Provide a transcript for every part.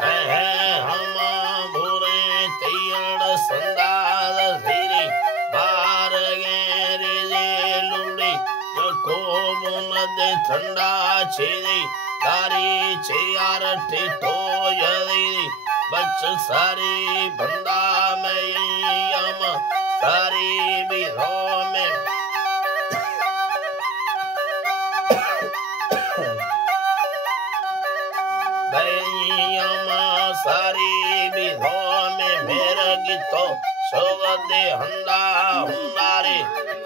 हम बुरे तैयार संदाल धीरे बार गेरे जे लुड़ी को मुनद ठंडा छेदी दारी छेयार टेटो यदी बच सारी बंदा में यम सारी बिरो में सारी विधो में मेरा गीतो सोगदे हंदा हुंदारे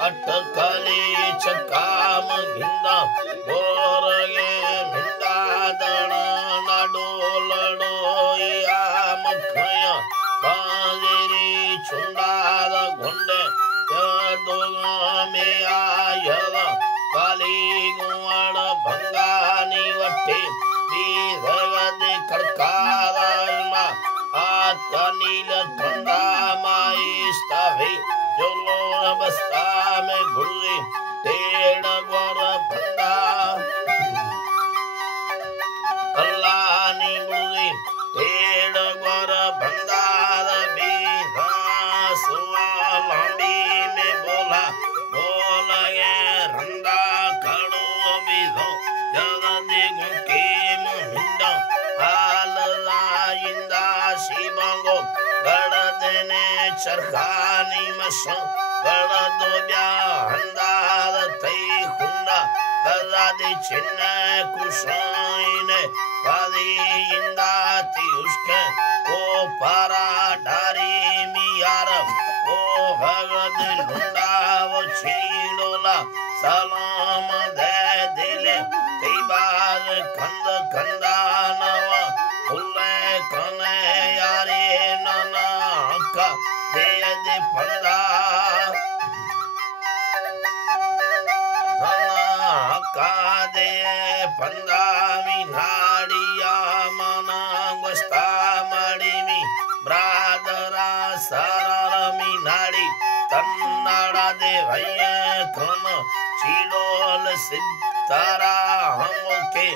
अटकली चकाम भिंदा बोरगे भिंदा दना नाडोलडो या मखया बाजेरी चुंडाद गुंडे यदोगा में आयला काली गुवाड़ भंगानी वट्टे भगवते खड़कादा नील ठंडा माइस्ता भी जोलो बस्ता में घुड़ी टेढ़ गोर बंदा अल्लाह नी घुड़ी टेढ़ गोर बंदा बीधा सुआ लंबी में बोला ये रंदा खड़ो बीधो जगदी गुके महिंदा हाल लाइंदा शिवंगो गड़दने चरखानी मशो गड़दो ब्या हंदाद तई खुंदा गड़दे चिन्ने कुशाइने वादी इंदा ती उसके ओ पारा डारी मियार ओ भगद लुंडा वो छीनोला सलाम दे दिले तीबाज कंद कंदा नवा उल्ले कने यारे नाना का दे पंदा नाना का दे पंदा विनाड़िया मना गुस्ता मड़ी मी ब्रादरा सारा मिनाड़ी तन्नाड़ा दे भैया कन चीडोल सिद्धारा हम के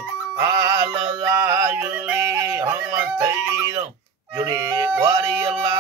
आलला युरी हम तैरो जुड़ी वारी अल्लाह